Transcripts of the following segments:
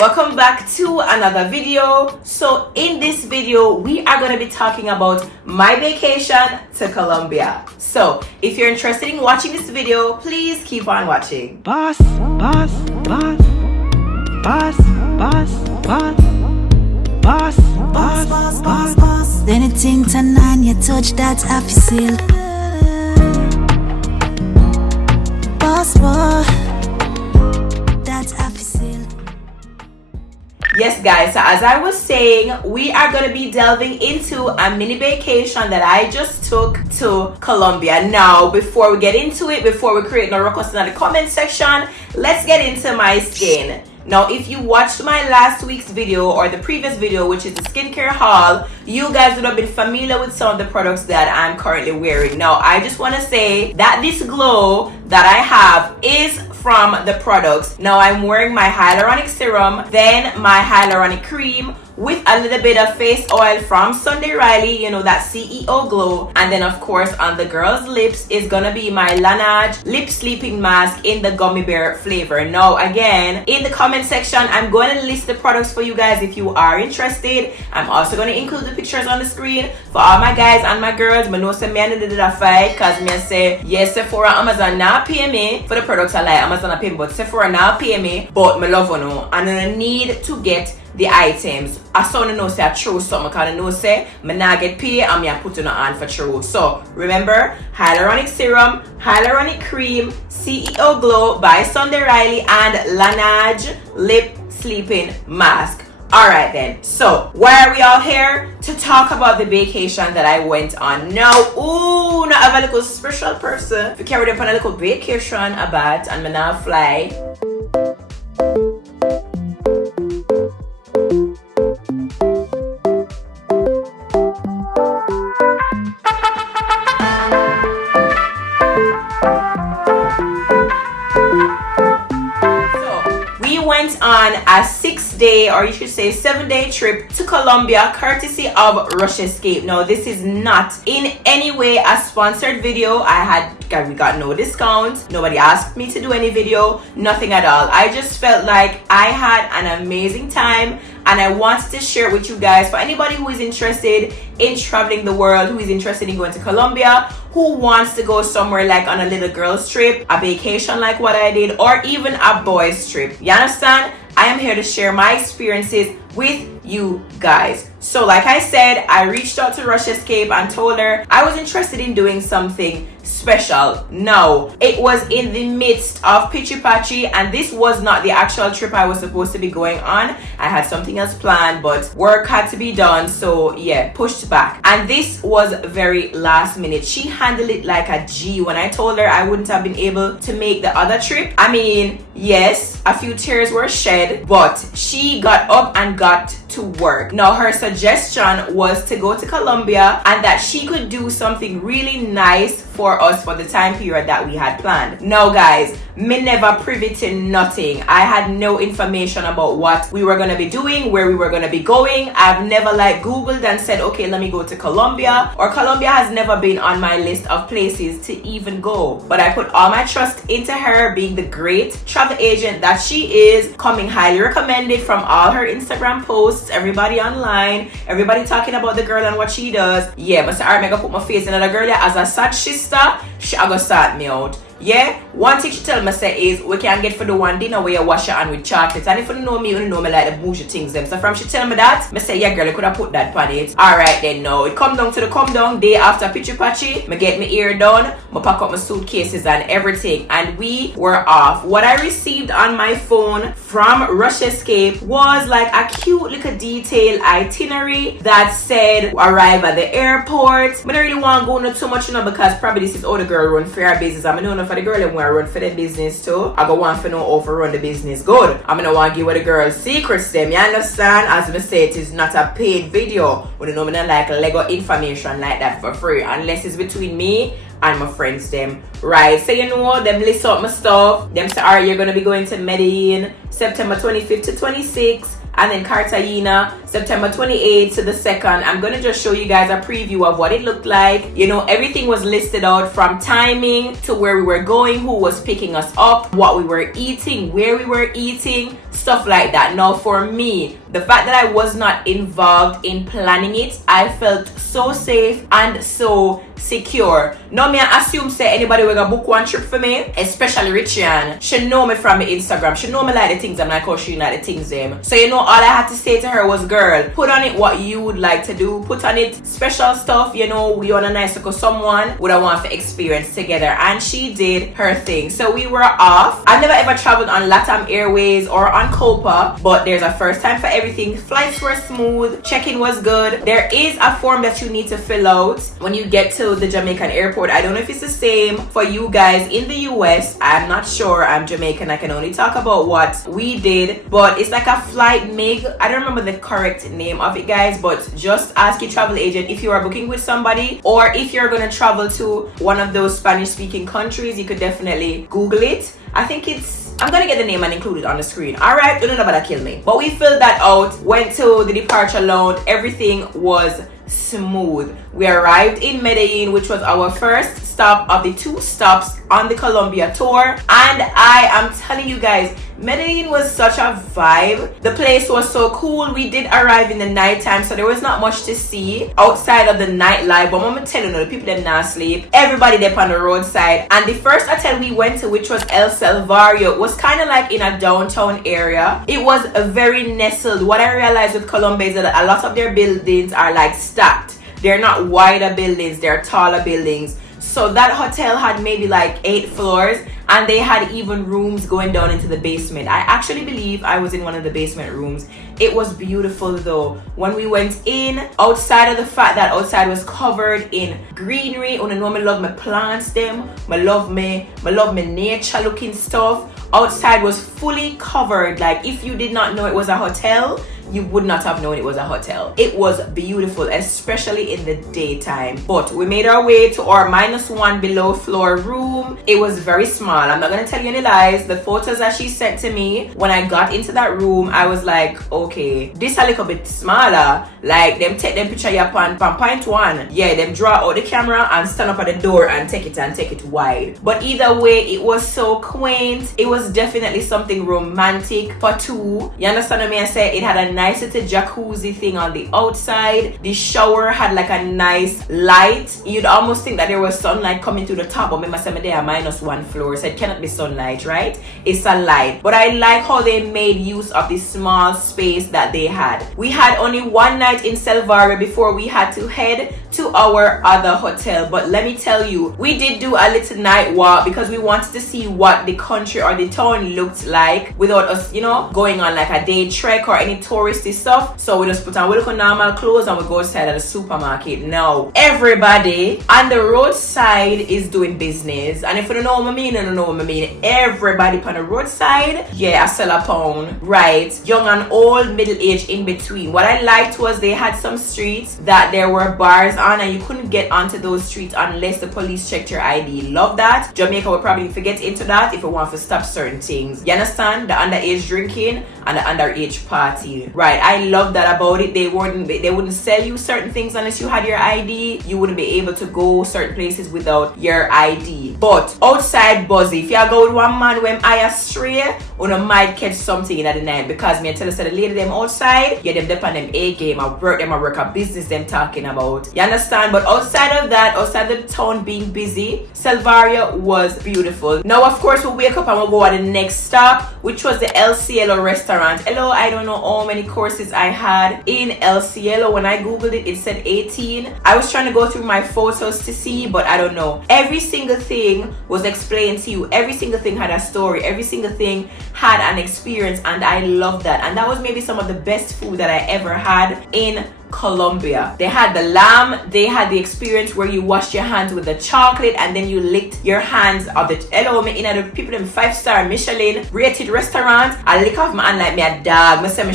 welcome back to another video. So in this video we are going to be talking about my vacation to Colombia. So if you're interested in watching this video, please keep on watching. Boss, boss, boss, boss, boss, boss, boss, boss, boss, boss, boss. Anything Tanaania touch that I feel. Boss, boss, that I feel. Yes guys, so as I was saying, we are going to be delving into a mini vacation that I just took to Colombia. Now, before we get into it, before we create no ruckus in the comment section, let's get into my skin. Now, if you watched my last week's video or the previous video, which is the skincare haul, you guys would have been familiar with some of the products that I'm currently wearing. Now, I just want to say that this glow that I have is from the products. Now, I'm wearing my hyaluronic serum, then my hyaluronic cream with a little bit of face oil from Sunday Riley, you know, that CEO glow. And then of course on the girl's lips is gonna be my LANEIGE lip sleeping mask in the gummy bear flavor. Now again, in the comment section I'm going to list the products for you guys if you are interested. I'm also going to include the pictures on the screen for all my guys and my girls. I know some men did a fight because me say yes, Sephora Amazon now pay me for the products I like. Amazon pay me, but Sephora now pay me, but me love you know, and I need to get the items. I saw no say I true something because I know say me not get paid and me I put it on for true. So remember, hyaluronic serum, hyaluronic cream, CEO glow by Sunday Riley, and LANEIGE lip sleeping mask. Alright then, so why are we all here? To talk about the vacation that I went on. Now, ooh, now I have a little special person to carry them on a little vacation about, and me now fly. On a 6-day, or you should say 7-day trip to Colombia courtesy of Rush Escape. Now this is not in any way a sponsored video. We got no discount, nobody asked me to do any video, nothing at all. I just felt like I had an amazing time and I wanted to share it with you guys. For anybody who is interested in traveling the world, who is interested in going to Colombia, who wants to go somewhere like on a little girl's trip, a vacation like what I did, or even a boy's trip. You understand? I am here to share my experiences with you guys. So like I said, I reached out to Rush Escape and told her I was interested in doing something special. No, it was in the midst of Pitchy Patchy, and this was not the actual trip I was supposed to be going on. I had something else planned, but work had to be done, so yeah, pushed back. And this was very last minute. She handled it like a G. When I told her I wouldn't have been able to make the other trip, I mean, yes, a few tears were shed, but she got up and got to work. Now her suggestion was to go to Colombia and that she could do something really nice for us for the time period that we had planned. Now guys, me never privy to nothing. I had no information about what we were going to be doing, where we were going to be going. I've never like Googled and said, okay, let me go to Colombia, or Colombia has never been on my list of places to even go. But I put all my trust into her, being the great travel agent that she is, coming highly recommended from all her Instagram posts, everybody online, everybody talking about the girl and what she does. Yeah, but alright, I'm gonna put my face in another girl as a sad sister, she gonna start me out. Yeah, one thing she tell me say is we can get for the one dinner where you wash your hand with chocolate. And if you know me, you know me like the bougie things them. So from she tell me that, me say yeah girl, you could have put that on it. Alright then, no, it come down to the come down day after Pitchy Patchy. Me get my ear done, me pack up my suitcases and everything, and we were off. What I received on my phone from Rush Escape was like a cute little detailed itinerary that said arrive at the airport. I don't really want to go into too much, you know, because probably this is all the girl run for her business. I don't know for the girl that want to run for the business too. I go want to know how to run the business good. I'm gonna want to give what the girls secrets them. You understand? As I say, it is not a paid video. We don't know me not like Lego information like that for free unless it's between me and my friends them. Right, so you know, them list up my stuff. Them say, alright, you're gonna be going to Medellin September 25th to 26th. and then Cartagena, September 28th to the 2nd. I'm gonna just show you guys a preview of what it looked like. You know, everything was listed out from timing to where we were going, who was picking us up, what we were eating, where we were eating, stuff like that. Now for me, the fact that I was not involved in planning it, I felt so safe and so secure. Now me I assume say anybody will go book one trip for me, especially Richian. She know me from my Instagram. She know me like the things I'm like how she like the things them. So you know all I had to say to her was, girl, put on it what you would like to do. Put on it special stuff, you know, we on a nice because someone would have want to experience together. And she did her thing. So we were off. I've never ever traveled on LATAM Airways or on Copa, but there's a first time for everything. Flights were smooth, check-in was good. There is a form that you need to fill out when you get to the Jamaican airport. I don't know if it's the same for you guys in the US. I'm not sure. I'm Jamaican. I can only talk about what we did, but it's like a flight MIG. I don't remember the correct name of it, guys, but just ask your travel agent if you are booking with somebody, or if you're going to travel to one of those Spanish speaking countries, you could definitely Google it. I think I'm gonna get the name and include it on the screen. Alright, don't know about that, kill me. But we filled that out, went to the departure lounge, everything was smooth. We arrived in Medellin, which was our first stop of the 2 stops on the Colombia tour, and I am telling you guys, Medellin was such a vibe. The place was so cool. We did arrive in the nighttime, so there was not much to see outside of the nightlife. But I'm gonna tell you, the people did not sleep. Everybody there on the roadside. And the first hotel we went to, which was El Salvario, was kind of like in a downtown area. It was very nestled. What I realized with Colombia is that a lot of their buildings are like stacked. They're not wider buildings, they're taller buildings. So that hotel had maybe like 8 floors, and they had even rooms going down into the basement. I actually believe I was in one of the basement rooms. It was beautiful though. When we went in, outside of the fact that outside was covered in greenery, I know me love my plants them, I love me nature looking stuff. Outside was fully covered. Like if you did not know it was a hotel, you would not have known it was a hotel. It was beautiful, especially in the daytime. But we made our way to our -1 below floor room. It was very small. I'm not gonna tell you any lies. The photos that she sent to me when I got into that room, I was like, okay, this a little bit smaller. Like them take them picture you upon point 1. Yeah, them draw out the camera and stand up at the door and take it wide. But either way, it was so quaint. It was definitely something romantic for 2. You understand what I say? It had a nice little jacuzzi thing on the outside. The shower had like a nice light. You'd almost think that there was sunlight coming through the top, but remember some there are -1 floor, so it cannot be sunlight, right? It's a light. But I like how they made use of the small space that they had. We had only 1 night in Salvario before we had to head to our other hotel. But let me tell you, we did do a little night walk because we wanted to see what the country or the town looked like without us, you know, going on like a day trek or any touristy stuff. So we just put on little normal clothes and we go outside at the supermarket. Now everybody on the roadside is doing business, and if you don't know what I mean, I don't know what I mean. Everybody on the roadside, yeah, I sell a pound, right? Young and old, middle age, in between. What I liked was they had some streets that there were bars on, and you couldn't get onto those streets unless the police checked your ID. Love that. Jamaica will probably forget into that if you want to stop certain things. You understand? The underage drinking and the underage party. Right. I love that about it. They wouldn't sell you certain things unless you had your ID. You wouldn't be able to go certain places without your ID. But outside buzzy, if you go with one man when I astray, you might catch something in the night, because me tell you, the lady them outside, yeah, them dep on them A game, I work a business them talking about. You understand? But outside of that, outside the town being busy, Salvario was beautiful. Now of course we'll wake up and we'll go at the next stop, which was the El Cielo restaurant. Hello, I don't know how many courses I had in El Cielo. When I googled it, it said 18. I was trying to go through my photos to see, but I don't know. Every single thing was explained to you. Every single thing had a story. Every single thing had an experience, and I love that. And that was maybe some of the best food that I ever had in Colombia. They had the lamb, they had the experience where you washed your hands with the chocolate and then you licked your hands of the hello me in the people in 5-star Michelin rated restaurants. I lick off my hand like me a dog. Me say me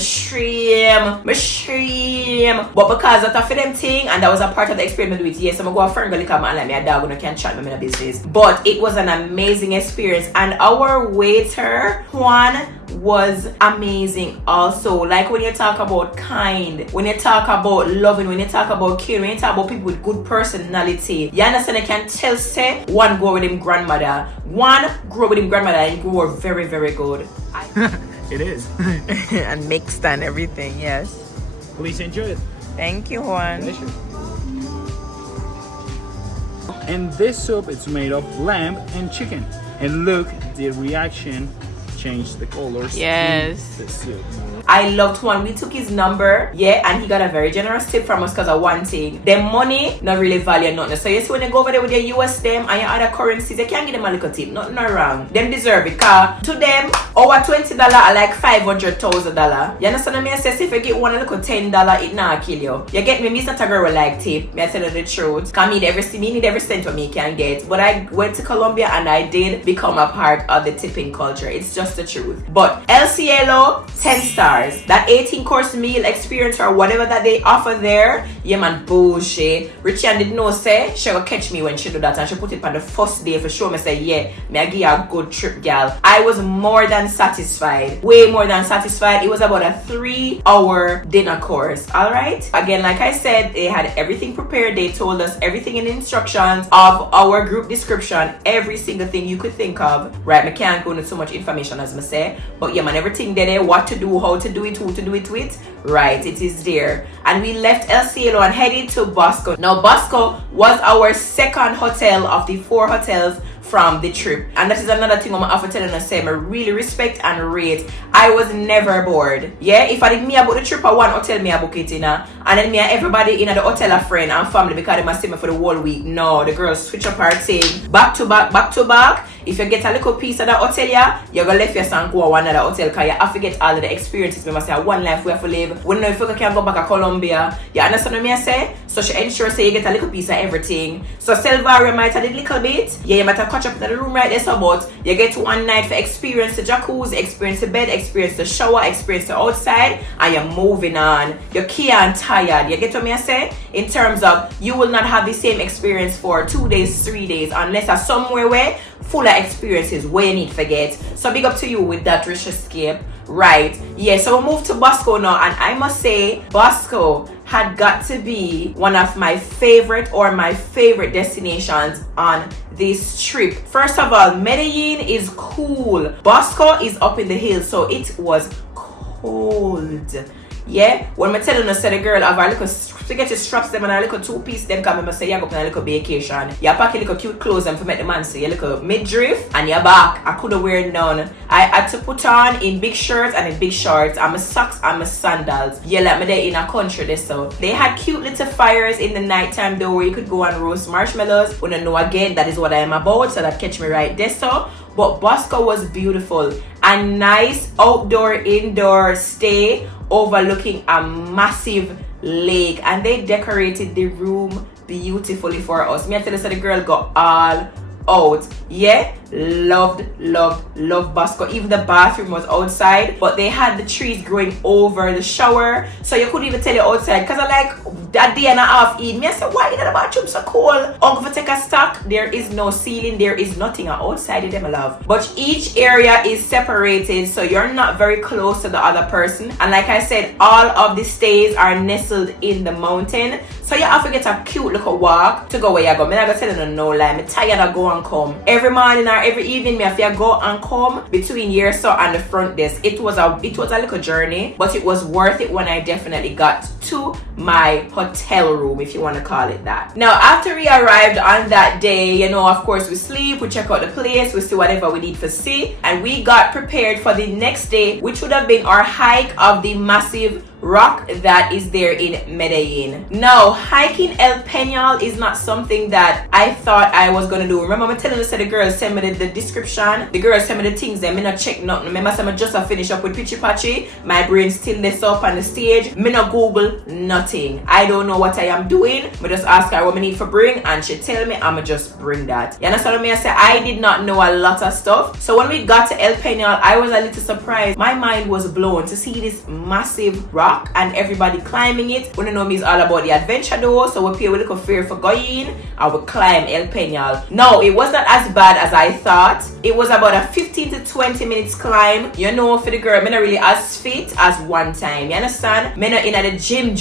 shrimp. But because that's for them thing and that was a part of the experiment with yes, I'm gonna go a friend go lick off my hand like me a dog when I can't chat me in a business. But it was an amazing experience and our waiter Juan was amazing also. Like when you talk about kind, when you talk about loving, when you talk about caring, when you talk about people with good personality, you understand, I can tell say one go with him grandmother, one grew with him grandmother and grew very very good. It is. And mixed and everything, yes. Please enjoy it. Thank you, Juan. Delicious. And this soup is made of lamb and chicken. And look, the reaction changed the colors. Yes. In the soup. I loved Juan. We took his number, yeah, and he got a very generous tip from us because of one thing. Their money not really value nothing. So you see when you go over there with your US them and your other currencies, you can't give them a little tip. Nothing wrong. Them deserve it. Cause to them, our $20 are like $500,000. You understand what I say? If you get one little $10, it not kill you. You get me? Me's not a girl like tip. Me I tell you the truth. Cause me need every cent what me can get. But I went to Colombia and I did become a part of the tipping culture. It's just the truth. But El Cielo, 10 stars. That 18-course meal experience or whatever that they offer there, yeah man, bullshit. Richie and did know say she will catch me when she do that and she put it on the first day for sure. Me say yeah, me I give you a good trip, gal. I was more than satisfied, way more than satisfied. It was about a 3-hour dinner course. All right. Again, like I said, they had everything prepared. They told us everything in the instructions of our group description, every single thing you could think of. Right, me can't go into so much information as me say, but yeah man, everything there, what to do, how to do it, who to do it with, right, it is there. And we left El Cielo and headed to Bosco. Now Bosco was our second hotel of the 4 hotels from the trip, and that is another thing I'm after telling us, say I really respect and rate. I was never bored. Yeah, if I did me about the trip at one hotel, me I book it in and then me and everybody in the hotel a friend and family because they must see me for the whole week. No, the girls switch up our thing back to back. If you get a little piece of the hotel, yeah, you're gonna left your son go to one other hotel because you have to get all of the experiences. We must say one life we have to live. We don't know if you can go back to Colombia. You understand what I say? So she ensures say you get a little piece of everything. So Selvaria might have a little bit. Yeah, you might have catch up in the room right there, so but you get one night for experience the jacuzzi, experience the bed, experience the shower, experience the outside, and you're moving on. You're key and tired. You get what I say? In terms of you will not have the same experience for 2 days, 3 days, unless you're somewhere where full of experiences where you need to forget. So big up to you with that rich escape. Right, yeah, so we moved to Bosco now, and I must say Bosco had got to be one of my favorite destinations on this trip. First of all, Medellin is cool, Bosco is up in the hills, so it was cold. Yeah, when me telling us, say the girl have a little get your straps them and a little 2-piece them, come say you go on a little Baecation. You pack a little cute clothes and for make the man say you little midriff and your back. I couldn't wear none. I had to put on in big shirts and in big shorts and my socks and my sandals. Yeah, like me there in a country there, so they had cute little fires in the nighttime though where you could go and roast marshmallows. When I know again that is what I am about, so that catch me right there. So but Bosco was beautiful. A nice indoor stay overlooking a massive lake, and they decorated the room beautifully for us. Me I tell you, so the girl got all out. Yeah, loved Bosco. Even the bathroom was outside, but they had the trees growing over the shower, so you couldn't even tell you outside. Because I like that day and a half in me I said, why in the bathroom so cold? Uncle take a stock, there is no ceiling, there is nothing outside of them, I love. But each area is separated, so you're not very close to the other person. And like I said, all of the stays are nestled in the mountain, so you have to get a cute little walk to go where you go. Me not gonna tell you no lie, me tired of go and come every morning or every evening. Me have to go and come between here so and the front desk. It was a little journey, but it was worth it when I definitely got to my hotel room, if you want to call it that. Now after we arrived on that day, you know, of course we sleep, we check out the place, we see whatever we need to see, and we got prepared for the next day, which would have been our hike of the massive rock that is there in Medellin. Now hiking El Peñol is not something that I thought I was gonna do. Remember I'm telling you, so the girls send me the description, the girls send me the things, then me not check nothing. Remember I just finish up with Pitchy Patchy, my brain still this up on the stage, me not Google nothing. nothing. I don't know what I am doing. I just ask her what I need for bring, and she tell me I'ma just bring that. You understand me? I say I did not know a lot of stuff. So when we got to El Peñol, I was a little surprised. My mind was blown to see this massive rock and everybody climbing it. When you know me, it's all about the adventure though, so we pay a little fare for going and we climb El Peñol. No, it was not as bad as I thought. It was about a 15 to 20 minutes climb. You know, for the girl, I'm not really as fit as one time. You understand? I'm not in at the gym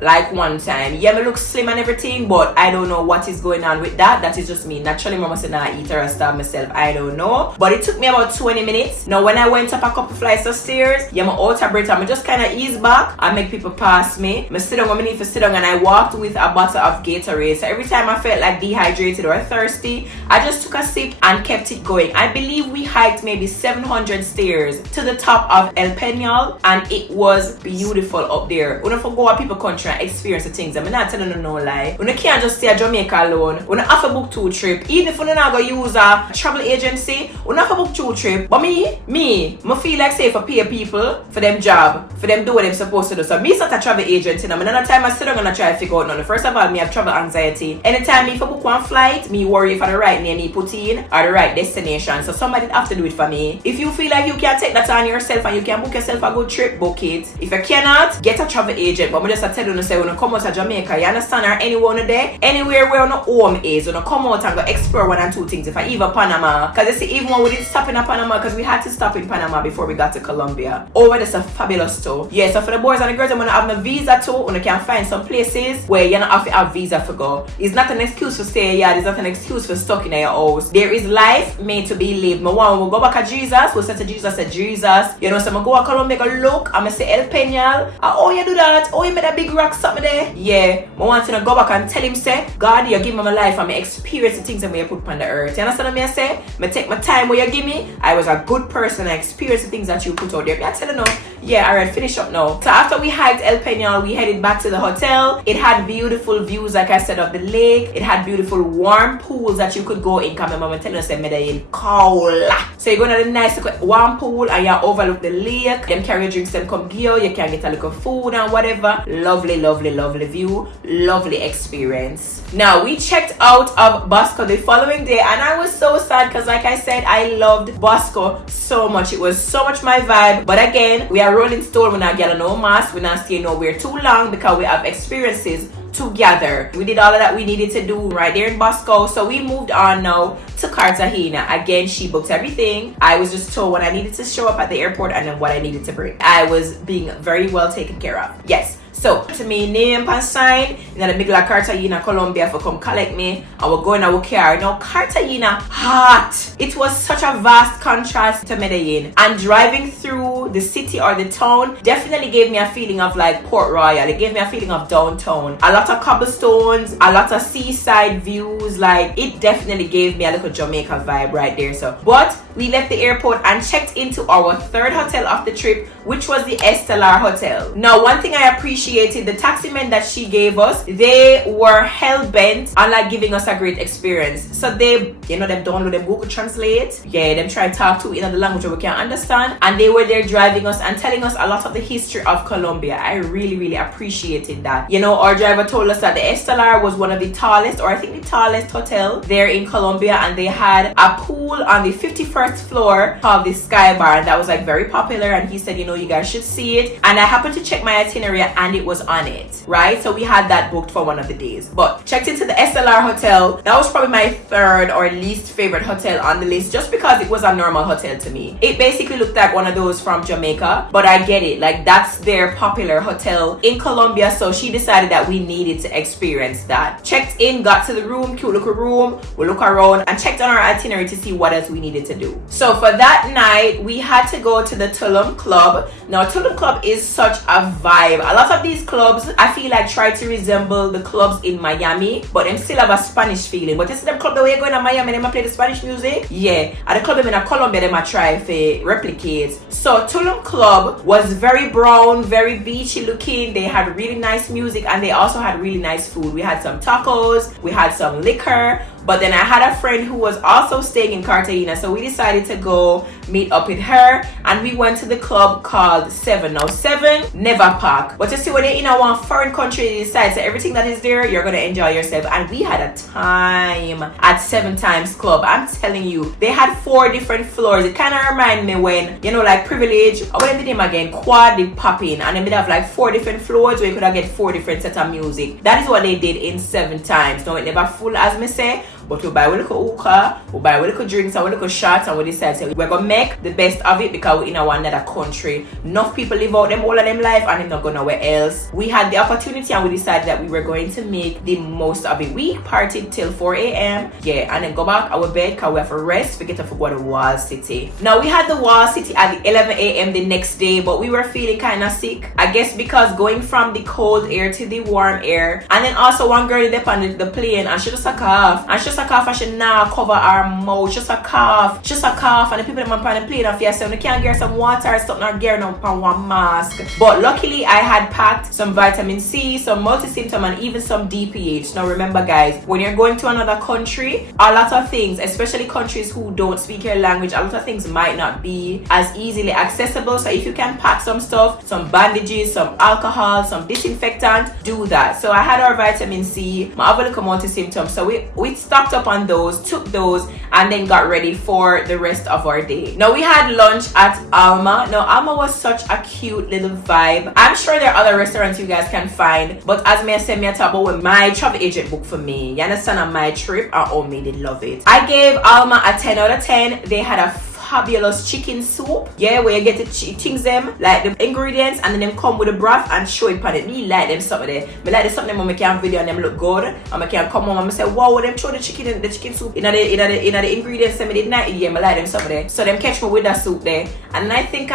like one time. Yeah, I look slim and everything, but I don't know what is going on with that. That is just me. Naturally, mama said, nah, I eat or starve myself. I don't know. But it took me about 20 minutes. Now, when I went up a couple flights of stairs, yeah, I'm out of breath. I'm just kind of ease back and make people pass me. I sit down when I need to sit down, and I walked with a bottle of Gatorade. So every time I felt like dehydrated or thirsty, I just took a sip and kept it going. I believe we hiked maybe 700 stairs to the top of El Peñol, and it was beautiful up there. When I go to people country and experience the things, I'm not telling you no lie. When you can't just stay at Jamaica alone, when you have to book 2 trips, even if you not go use a travel agency, when you have to book 2 trips. But me feel like say for pay people for them job, for them do what they're supposed to do. So me not a travel agent, you know. Another time I sit down and I try to figure out none. First of all, me have travel anxiety. Anytime me for book one flight, me worry for the right name me put in or the right destination. So somebody have to do it for me. If you feel like you can take that on yourself and you can book yourself a good trip, book it. If you cannot, get a travel agent. But I just tell you, say when you come out of Jamaica, you understand, or anyone there, anywhere where your home is, when you come out and go explore 1 and 2 things. If I even Panama, because you see, even when we didn't stop in Panama, because we had to stop in Panama before we got to Colombia. Over there's a fabulous tour. Yeah, so for the boys and the girls, I'm gonna have a visa too. When you can find some places where you don't have to have visa for go. It's not an excuse for stay here. It's not an excuse for stuck in your house. There is life made to be lived. My one will go back to Jesus. We'll say to Jesus, say Jesus. You know, so I'm go to Colombia, go look. I'm gonna say El Peñol. Oh, you do that? Oh, you made a big rock something there? Yeah. I want to go back and tell him, say, God, you give me my life and I experience the things that you put on the earth. You understand what I say? I take my time where you give me. I was a good person. I experienced the things that you put out there. I tell you no. Yeah, alright, finish up now. So after we hiked El Peñol, we headed back to the hotel. It had beautiful views, like I said, of the lake. It had beautiful warm pools that you could go in. Come mama tell us Medellin cold. So you go to the nice warm pool and you overlook the lake. Them carry drinks, them come gear. You can get a little food and whatever. Lovely, lovely, lovely view. Lovely experience. Now we checked out of Bosco the following day, and I was so sad because, like I said, I loved Bosco so much. It was so much my vibe. But again, we are rolling stone. We're not getting no mask. We're not staying nowhere too long because we have experiences together. We did all of that we needed to do right there in Bosco. So we moved on now to Cartagena. Again, she booked everything. I was just told when I needed to show up at the airport and then what I needed to bring. I was being very well taken care of. Yes. So, to me, name and sign in the middle of Cartagena, Colombia for come collect me. And we're going to our car. Now, Cartagena, hot. It was such a vast contrast to Medellin. And driving through the city or the town definitely gave me a feeling of like Port Royal. It gave me a feeling of downtown. A lot of cobblestones, a lot of seaside views. Like, it definitely gave me a little Jamaica vibe right there. So, but we left the airport and checked into our 3rd hotel of the trip, which was the Estelar Hotel. Now, one thing I appreciated, the taxi men that she gave us, they were hell-bent on like giving us a great experience. So they, you know, them download them Google Translate. Yeah, them try to talk to in the language that we can understand. And they were there driving us and telling us a lot of the history of Colombia. I really, really appreciated that. You know, our driver told us that the Estelar was one of the tallest, or I think the tallest hotel there in Colombia, and they had a pool on the 51st floor of the Sky Bar, and that was like very popular. And he said, you know, you guys should see it. And I happened to check my itinerary and it was on it, right? So we had that booked for one of the days. But checked into the SLR hotel. That was probably my 3rd or least favorite hotel on the list, just because it was a normal hotel to me. It basically looked like one of those from Jamaica, but I get it, like that's their popular hotel in Colombia. So she decided that we needed to experience that. Checked in, got to the room, cute little room. We look around and checked on our itinerary to see what else we needed to do. So for that night, we had to go to the PLUM club. Now PLUM club is such a vibe. A lot of these clubs, I feel like, try to resemble the clubs in Miami, but them still have a Spanish feeling. But you see them club the way you go in Miami, them play the Spanish music. Yeah, at the club in Colombia, them try to replicate. So Tulum Club was very brown, very beachy looking. They had really nice music and they also had really nice food. We had some tacos, we had some liquor. But then I had a friend who was also staying in Cartagena, so we decided to go meet up with her, and we went to the club called 7. Now 7 never pack, but you see when you're in a foreign country, you decide so everything that is there, you're gonna enjoy yourself. And we had a time at 7 Times Club. I'm telling you, they had 4 different floors. It kind of remind me when, you know, like Privilege, or what did name again, Quad did pop in, and then they'd have like 4 different floors where you could have get 4 different sets of music. That is what they did in 7 Times. Now it never full as me say, but we buy a little hookah, we buy a little drinks and a little shots, and we decide so we're gonna make the best of it because we're in another country. Enough people live out them all of them life and they're not going nowhere else. We had the opportunity and we decided that we were going to make the most of it. We partied till 4 a.m. Yeah, and then go back our bed because we have to rest, forget to go to Wall City. Now we had the Wall City at the 11 a.m. the next day, but we were feeling kind of sick. I guess because going from the cold air to the warm air, and then also one girl up on the plane and she just a cough, and she just a cough and she now cover her mouth, just a cough, and the people that on the plane of yes, so they can't get some water or something or gear up on one mask. But luckily I had packed some vitamin C, some multi-symptom, and even some DPH. Now remember guys, when you're going to another country, a lot of things, especially countries who don't speak your language, a lot of things might not be as easily accessible. So if you can pack some stuff, some bandages, some alcohol, some disinfectant, do that. So I had our vitamin C, my other little multi-symptom, so we stocked up on those, took those, and then got ready for the rest of our day. Now we had lunch at Alma. Now Alma was such a cute little vibe. I'm sure there are other restaurants you guys can find, but as me I said, me a talk about when my travel agent booked for me, you understand, on my trip, and oh me did love it. I gave Alma a 10 out of 10. They had a fabulous chicken soup, yeah, where you get the things them like the ingredients and then them come with the broth and show it on it. Me like them something there. Me like the something when I can video and them look good, and I can come home and I say wow, them show the chicken soup in the ingredients them did not. Yeah, me like them something there. So them catch me with that soup there, and I think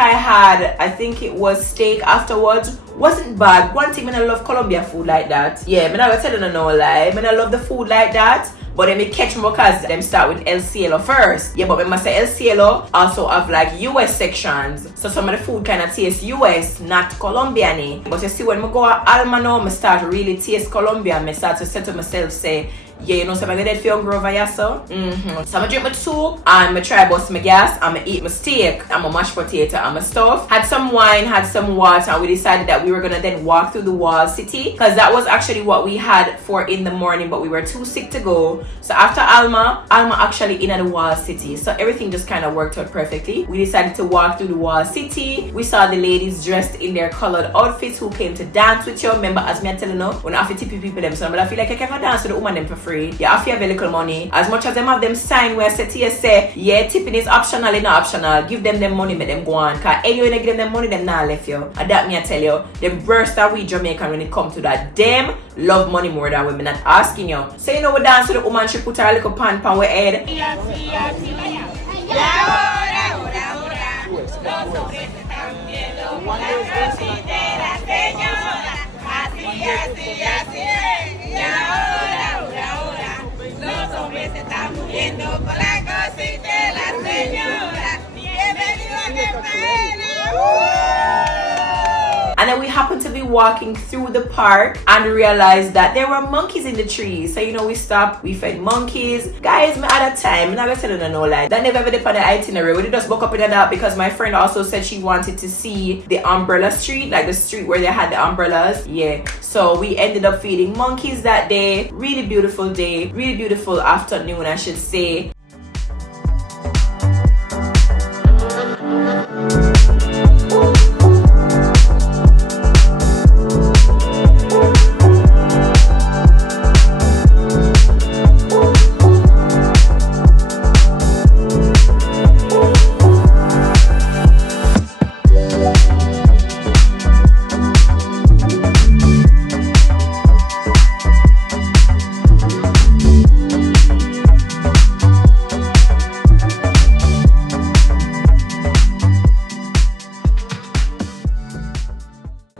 it was steak afterwards. Wasn't bad. One thing, I love Colombia food like that. Yeah, me not tell you no lie. I love the food like that. But then they catch me because them start with El Cielo first. Yeah, but when I say El Cielo also have like US sections. So some of the food kind of taste US, not Colombian. But you see when I go to Alma now, I start to really taste Colombia. I start to say to myself, say, yeah, you know, so I'm gonna feel hungry over here, so. So I'm gonna drink my soup, and I try bust my gas, I'm gonna eat my steak, and my mashed potato, and my stuff. Had some wine, had some water, and we decided that we were gonna then walk through the Wall City, because that was actually what we had for in the morning, but we were too sick to go. So after Alma actually in at the Wall City, so everything just kind of worked out perfectly. We decided to walk through the Wall City. We saw the ladies dressed in their colored outfits who came to dance with you. Remember, as me I tell you now, when I have to tip people them, so I feel like I can go dance with the woman them for free. You have to have a little money. As much as them have them sign where say to you say, yeah, tipping is optional, it's not optional. Give them money, make them go on. Cause anyway, they give them money, them not left you. And that me I tell you, the worst that we Jamaican when it comes to that, them love money more than women. Not asking you. So you know we dance with the woman, she put her little pan on her head. And then we happened to be walking through the park and realized that there were monkeys in the trees. So you know, we stopped, we fed monkeys. Guys, me at a time, I'm not gonna tell you no lie. That never ever did on the itinerary. We just woke up in that because my friend also said she wanted to see the umbrella street, like the street where they had the umbrellas. Yeah. So we ended up feeding monkeys that day. Really beautiful day, really beautiful afternoon, I should say.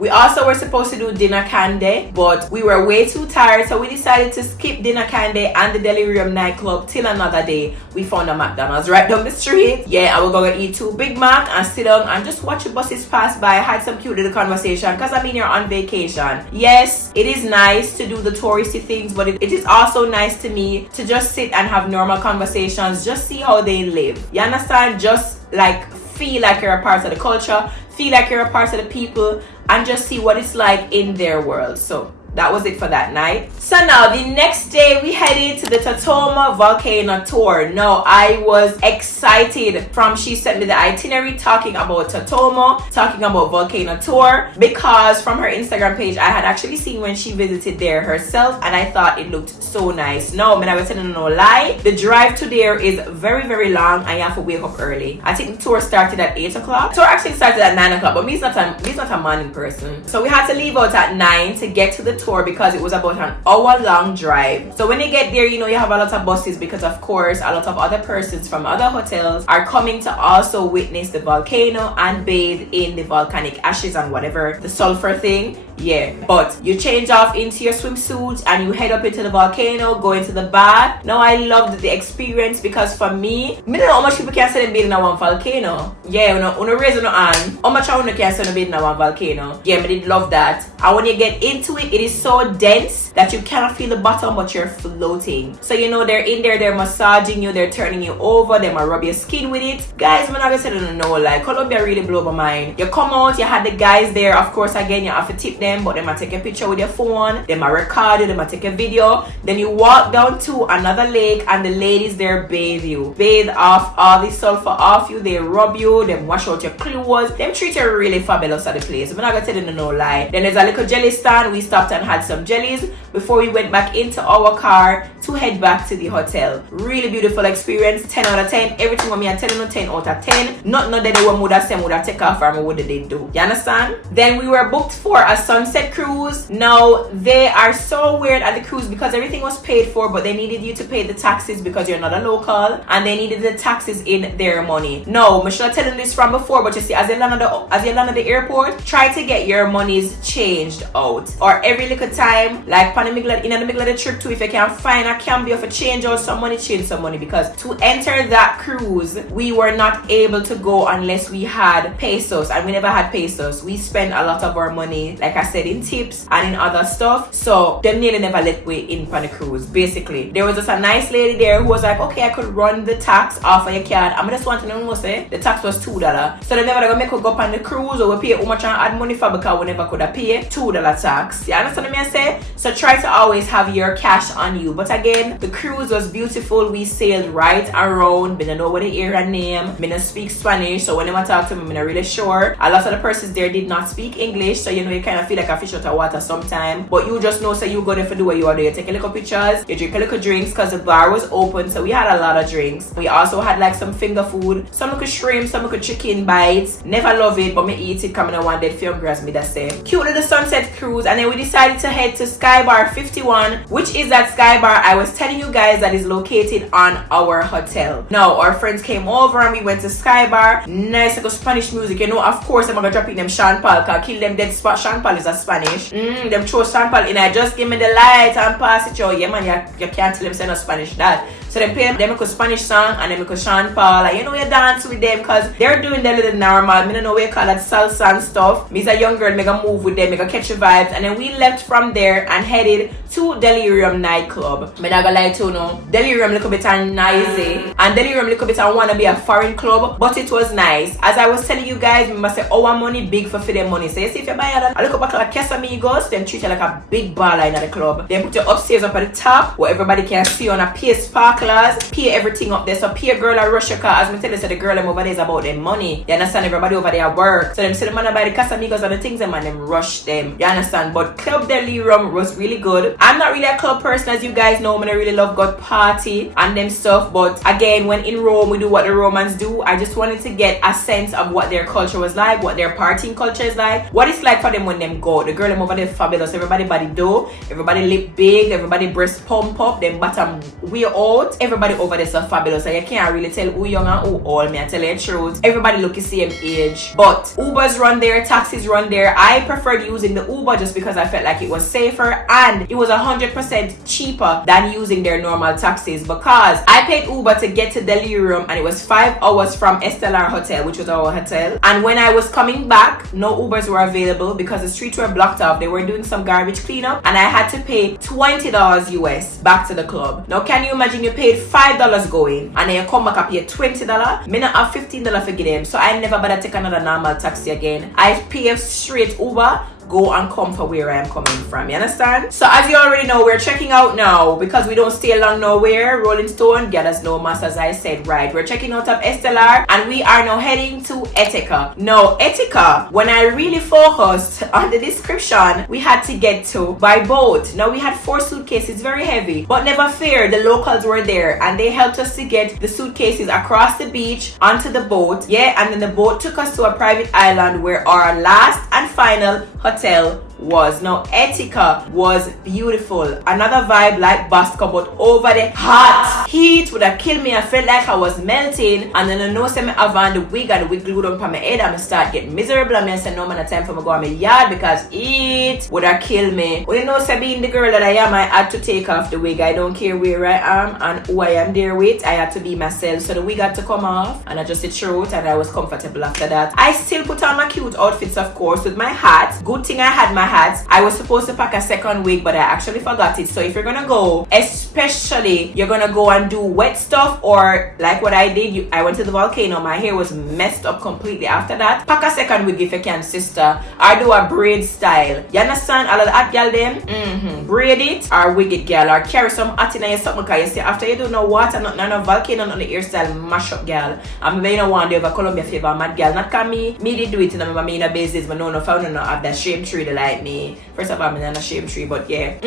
We also were supposed to do dinner candy, but we were way too tired, so we decided to skip dinner candy and the Delirium nightclub till another day. We found a McDonald's right down the street. Yeah, I was gonna eat 2 Big Mac and sit down and just watch the buses pass by, had some cute little conversation, because I mean you're on vacation. Yes, it is nice to do the touristy things, but it is also nice to me to just sit and have normal conversations, just see how they live. You understand? Just like feel like you're a part of the culture, feel like you're a part of the people, and just see what it's like in their world. So that was it for that night. So now the next day we headed to the Tatoma volcano tour. Now I was excited from she sent me the itinerary talking about Tatoma, talking about volcano tour, because from her Instagram page I had actually seen when she visited there herself, and I thought it looked so nice. No, man, I was telling no lie. The drive to there is very, very long and you have to wake up early. I think the tour started at 8 o'clock. Tour actually started at 9 o'clock, but me's not a morning person. So we had to leave out at 9 to get to the tour because it was about an hour-long drive. So when you get there, you know, you have a lot of buses because of course a lot of other persons from other hotels are coming to also witness the volcano and bathe in the volcanic ashes and whatever, the sulfur thing. Yeah, but you change off into your swimsuit and you head up into the volcano, go into the bath. Now I loved the experience because for me don't know how much people can say they bathe in one volcano. Yeah, you raise on hand. How much I can say they bathe in one volcano. Yeah, I did love that. And when you get into it, it is so dense that you cannot feel the bottom, but you're floating. So you know they're in there, they're massaging you, they're turning you over, they might rub your skin with it. Guys, I'm not gonna say no, like Colombia really blew my mind. You come out, you had the guys there, of course again you have to tip them, but they might take a picture with your phone, they might record you, they might take a video. Then you walk down to another lake and the ladies there bathe you, bathe off all the sulfur off you, they rub you, they wash out your clothes, them treat you really fabulous at the place. I'm not gonna tell you no lie. Then there's a little jelly stand, we stopped and had some jellies before we went back into our car to head back to the hotel. Really beautiful experience, 10 out of 10. Everything what me I'm telling you, 10 out of 10. Not that they would have take off from what did they do. You understand? Then we were booked for a sunset cruise. Now they are so weird at the cruise because everything was paid for, but they needed you to pay the taxes because you're not a local, and they needed the taxes in their money. No, I should have told this from before, but you see, as you land at the airport, try to get your monies changed out, or every little time, like in the middle of the trip too, if you can find a cambio for change out some money, change some money, because to enter that cruise we were not able to go unless we had pesos, and we never had pesos. We spent a lot of our money, like I said, in tips and in other stuff, so them nearly never let we in on the cruise. Basically there was just a nice lady there who was like, okay, I could run the tax off of your card. I'm just wanting to know, say the tax was $2, so they never gonna make us go up on the cruise or we pay how much and add money for, because we never could have paid $2 tax. You understand what I say? So try to always have your cash on you. But again, the cruise was beautiful. We sailed right around. I don't know what the area name. I don't speak Spanish, so when they talk to me, I'm not really sure. A lot of the persons there did not speak English, so you know you kind of feel like a fish out of water sometimes. But you just know, so you go there for do what you are there. You take a little pictures, you drink a little drinks because the bar was open, so we had a lot of drinks. We also had like some finger food, some little shrimp, some little chicken bites. Never love it, but me eat it coming on one dead film grass me that same. Cute little sunset cruise, and then we decided to head to Sky Bar 51, which is that Sky Bar I was telling you guys that is located on our hotel. Now our friends came over and we went to Sky Bar. Nice little Spanish music, you know. Of course I'm gonna drop in them Sean Paul, cause kill them dead spot. Sean Paul is a Spanish. Them throw Sean Paul in. I just give me the light and pass it. Yeah man, you can't tell them say no Spanish that. So they play them a Spanish song and then Sean Paul, and you know you dance with them because they're doing their little normal. I don't know what you call that, salsa and stuff. Me's a young girl, make a move with them, make a catch the vibes, and then we left from there and headed to Delirium nightclub. I'm not gonna lie to you, no. Delirium little bit noisy, and Delirium little bit wanna be a foreign club, but it was nice. As I was telling you guys, we must say our money big for them money. So you see, if you buy a little back like Casamigos, them treat you like a big baller in the club. They put you upstairs up at the top where everybody can see on a pay sparklers, pay everything up there. So pay a girl a rush your car. As me tell you, so the girl them over there is about their money. You understand? Everybody over there work. So them see the man buy the Casamigos and the things them and them rush them. You understand? But Club Delirium was really good. I'm not really a club person, as you guys know. I really love God party and them stuff. But again, when in Rome, we do what the Romans do. I just wanted to get a sense of what their culture was like, what their partying culture is like, what it's like for them when them go. The girl them over there fabulous. Everybody body do, everybody lip big, everybody breast pump up, them bottom way out. truth, everybody over there so fabulous. So you can't really tell who young and who old. Me I tell you the truth. Everybody look the same age. But Ubers run there, taxis run there. I preferred using the Uber just because I felt like it was safer and it was 100% cheaper than using their normal taxis, because I paid Uber to get to Delirium and it was 5 hours from Estelar Hotel, which was our hotel. And when I was coming back, no Ubers were available because the streets were blocked off. They were doing some garbage cleanup and I had to pay $20 US back to the club. Now can you imagine you paid $5 going and then you come back and pay $20? Me not have $15 for give them, so I never better take another normal taxi again. I pay a straight Uber, go and come for where I am coming from. You understand? So as you already know, we're checking out now because we don't stay long nowhere. Rolling Stone, get us no mass, as I said, right? We're checking out of Estelar and we are now heading to Etika. Now, Etika, when I really focused on the description, we had to get to by boat. Now, we had 4 suitcases, very heavy, but never fear, the locals were there and they helped us to get the suitcases across the beach onto the boat. Yeah, and then the boat took us to a private island where our last and final hotel was. Now Etika was beautiful, another vibe like Bosco, but over the hot heat would have killed me. I felt like I was melting, and then I know some I have the wig and the wig glued on my head and I start getting miserable and I said no man, time for me to go on my yard because it would have killed me. Well, you know, so being the girl that I am, I had to take off the wig. I don't care where I am and who I am there with, I had to be myself. So the wig had to come off and I just the truth, and I was comfortable after that. I still put on my cute outfits, of course, with my hat. Good thing I had my hat. I was supposed to pack a second wig, but I actually forgot it. So if you're gonna go, especially you're gonna go and do wet stuff, or like what I did, I went to the volcano, my hair was messed up completely after that. Pack a second wig if you can, sister. Or do a braid style. You understand? All of the hot girl them? Braid it or wig it, girl, or carry some hot in your stomach, because you see after you do no water, not no volcano, not the hairstyle mash up, girl. I'm maybe no one do over Colombia favor, mad girl. Not can me did do it, and I'm in a business, but no found no have that shame tree to like me. First of all, I'm in a shame tree, but yeah.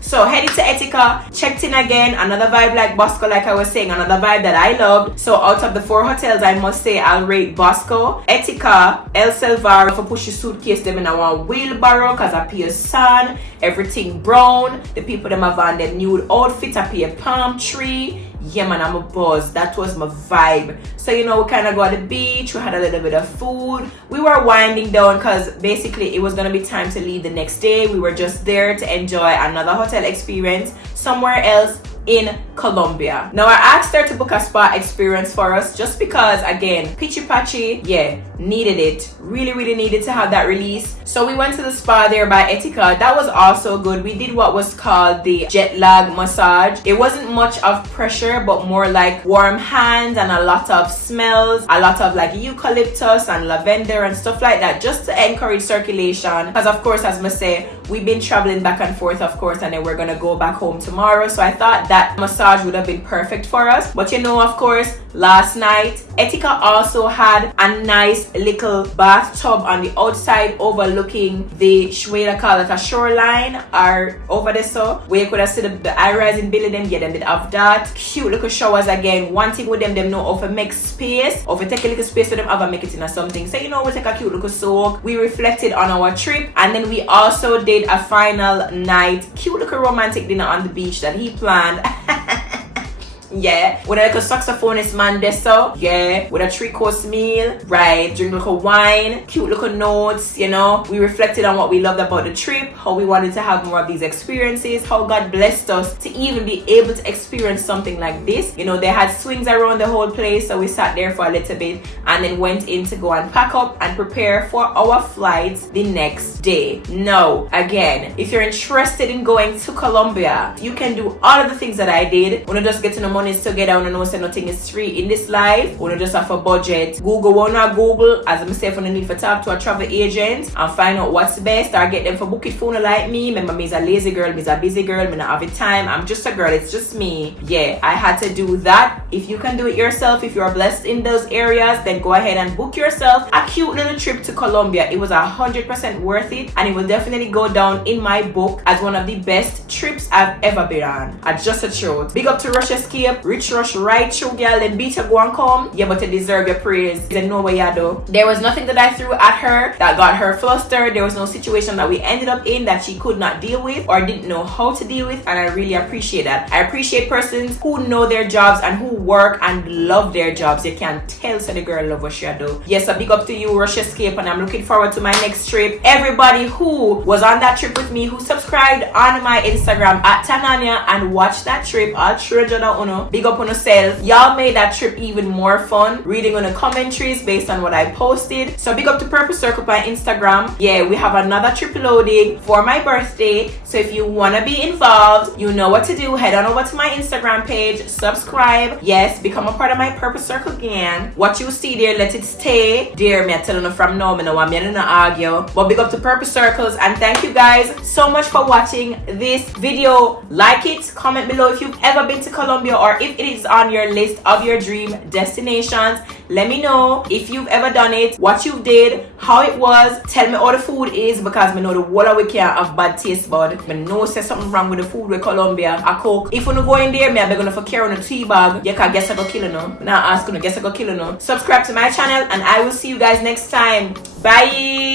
So headed to Etika, checked in again, another vibe like Bosco, like I was saying, another vibe that I loved. So out of the 4 hotels, I must say I'll rate Bosco, Etika, El Salvador for push your suitcase them in a one wheelbarrow because I pay sun, everything brown, the people them have on their nude outfits, I pay a palm tree. Yeah man, I'm a buzz. That was my vibe. So you know, we kind of go to the beach, we had a little bit of food, we were winding down because basically it was gonna be time to leave the next day. We were just there to enjoy another hotel experience somewhere else in Colombia. Now I asked her to book a spa experience for us just because, again, Pitchy Patchy, yeah, needed it. Really needed to have that release. So we went to the spa there by Etika. That was also good. We did what was called the jet lag massage. It wasn't much of pressure, but more like warm hands and a lot of smells, a lot of like eucalyptus and lavender and stuff like that, just to encourage circulation. Because of course, as I say, we've been traveling back and forth, of course, and then we're gonna go back home tomorrow. So I thought that massage would have been perfect for us. But you know, of course, last night Etika also had a nice little bathtub on the outside overlooking the call it a shoreline or over there, so where you could have seen the high-rising building. Yeah, them did have that cute little showers. Again, one thing with them know how to make space, or if you take a little space with them, have make it into something. So you know, we take a cute little soak. We reflected on our trip, and then we also did a final night cute little romantic dinner on the beach that he planned. Yeah, with a little saxophonist man there, so yeah, with a 3-course meal, right, drink a little wine, cute little notes, you know. We reflected on what we loved about the trip, how we wanted to have more of these experiences, how God blessed us to even be able to experience something like this. You know, they had swings around the whole place, so we sat there for a little bit and then went in to go and pack up and prepare for our flights the next day. Now, again, if you're interested in going to Colombia, you can do all of the things that I did. When you just get to know money together, and know say nothing is free in this life. We just have a budget. Google one or Google, as I say, for the need for talk to a travel agent and find out what's best, or get them for book it phone like me. Remember, me is a lazy girl, me is a busy girl, me not have the time. I'm just a girl, it's just me. Yeah, I had to do that. If you can do it yourself, if you're blessed in those areas, then go ahead and book yourself a cute little trip to Colombia. It was 100% worth it, and it will definitely go down in my book as one of the best trips I've ever been on. Just a truth. Big up to Rush Escape. escape. Rich rush right through, girl. Then beat her go and come. Yeah, but you deserve your praise. They know what you do. There was nothing that I threw at her that got her flustered. There was no situation that we ended up in that she could not deal with or didn't know how to deal with, and I really appreciate that. I appreciate persons who know their jobs and who work and love their jobs. You can tell so the girl love what she do. Yes, a big up to you, Rush Escape, and I'm looking forward to my next trip. Everybody who was on that trip with me, who subscribed on my Instagram at Tanaania and watched that trip, all 300 of uno, big up on yourself. Y'all made that trip even more fun, reading on the commentaries based on what I posted. So big up to Purple Circle by Instagram. Yeah, we have another trip loading for my birthday. So if you want to be involved, you know what to do. Head on over to my Instagram page, subscribe. Yes, become a part of my Purple Circle gang. What you see there, let it stay. Dear me, I tell you from now, I know I'm not argue. But big up to Purple Circles, and thank you guys so much for watching this video. Like it, comment below if you've ever been to Colombia or if it is on your list of your dream destinations. Let me know if you've ever done it, what you did, how it was. Tell me how the food is, because I know the whole of we can't have bad taste bud. I know there's something wrong with the food with Colombia. I cook. If you go in there, me I beg you for carry on a tea bag. You can guess I go kill you now. Now ask you guess I go kill you now. Subscribe to my channel and I will see you guys next time. Bye.